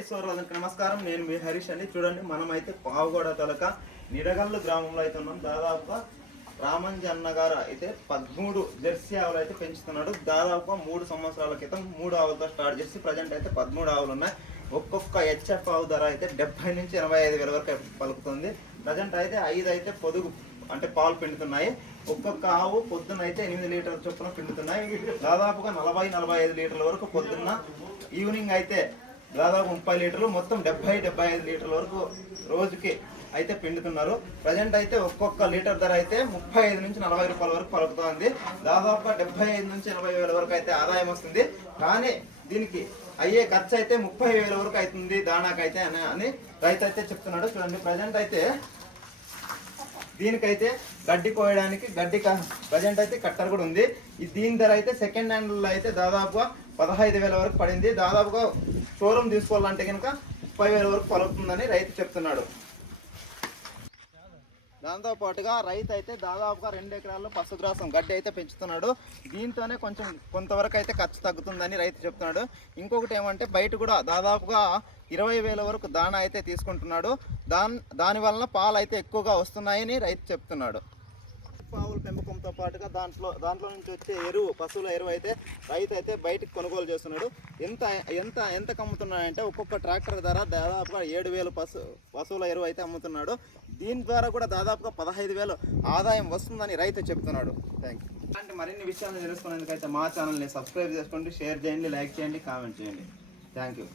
రైతు నమస్కారం. నేను మీ హరీష్ అండి. చూడండి మనమైతే పావుగోడ తలక నిడగల్లు గ్రామంలో అయితే ఉన్నాం. దాదాపుగా రామంజి అన్న గారు అయితే పదమూడు జెర్సీ ఆవులు అయితే పెంచుతున్నాడు. దాదాపుగా మూడు సంవత్సరాల క్రితం మూడు ఆవులతో స్టార్ట్ చేసి ప్రజెంట్ అయితే పదమూడు ఆవులు ఉన్నాయి. ఒక్కొక్క హెచ్ఎఫ్ ఆవు ధర అయితే డెబ్బై నుంచి ఎనభై ఐదు వేల వరకు పలుకుతుంది. ప్రజెంట్ అయితే ఐదు అయితే పొదుగు అంటే పాలు పిండుతున్నాయి. ఒక్కొక్క ఆవు పొద్దున్న అయితే ఎనిమిది లీటర్ల చొప్పున పిండుతున్నాయి. దాదాపుగా నలభై నలభై ఐదు లీటర్ల వరకు పొద్దున్న ఈవినింగ్ అయితే దాదాపు ముప్పై లీటర్లు మొత్తం డెబ్బై డెబ్బై ఐదు లీటర్ల వరకు రోజుకి అయితే పిండుతున్నారు. ప్రజెంట్ అయితే ఒక్కొక్క లీటర్ ధర అయితే ముప్పై ఐదు నుంచి నలభై రూపాయల వరకు పలుకుతోంది. దాదాపుగా డెబ్బై ఐదు నుంచి ఎనభై వేల వరకు అయితే ఆదాయం వస్తుంది. కానీ దీనికి అయ్యే ఖర్చు అయితే ముప్పై వేల వరకు అవుతుంది దానాకైతే అని అని రైతు అయితే చెప్తున్నాడు. చూడండి ప్రజెంట్ అయితే దీనికైతే గడ్డి కోయడానికి గడ్డి ప్రజెంట్ అయితే కట్టర్ కూడా ఉంది. ఈ దీని ధర అయితే సెకండ్ హ్యాండ్లో అయితే దాదాపుగా పదహైదు వేల వరకు పడింది. దాదాపుగా షోరూమ్ తీసుకోవాలంటే కనుక ముప్పై వేల వరకు పలుకుతుందని రైతు చెప్తున్నాడు. దాంతో పాటుగా రైతు అయితే దాదాపుగా రెండు ఎకరాల్లో పశుగ్రాసం గడ్డి అయితే పెంచుతున్నాడు. దీంతోనే కొంచెం కొంతవరకు అయితే ఖర్చు తగ్గుతుందని రైతు చెప్తున్నాడు. ఇంకొకటి ఏమంటే బయట కూడా దాదాపుగా ఇరవై వేల వరకు దాణ అయితే తీసుకుంటున్నాడు. దాని దాని వలన పాలు అయితే ఎక్కువగా వస్తున్నాయని రైతు చెప్తున్నాడు. ఆవుల పెంపకంతో పాటుగా దాంట్లో దాంట్లో నుంచి వచ్చే ఎరువు పశువుల ఎరువు అయితే రైతు అయితే బయటికి కొనుగోలు చేస్తున్నాడు. ఎంత ఎంత ఎంత అమ్ముతున్నాడంటే ఒక్కొక్క ట్రాక్టర్ ధర దాదాపుగా ఏడు వేలు పశు పశువుల ఎరువు అయితే అమ్ముతున్నాడు. దీని ద్వారా కూడా దాదాపుగా పదహైదు వేలు ఆదాయం వస్తుందని రైతు చెప్తున్నాడు. థ్యాంక్ యూ ఇలాంటి మరిన్ని విషయాలు తెలుసుకునేందుకైతే మా ఛానల్ని సబ్స్క్రైబ్ చేసుకోండి షేర్ చేయండి లైక్ చేయండి కామెంట్ చేయండి. Thank you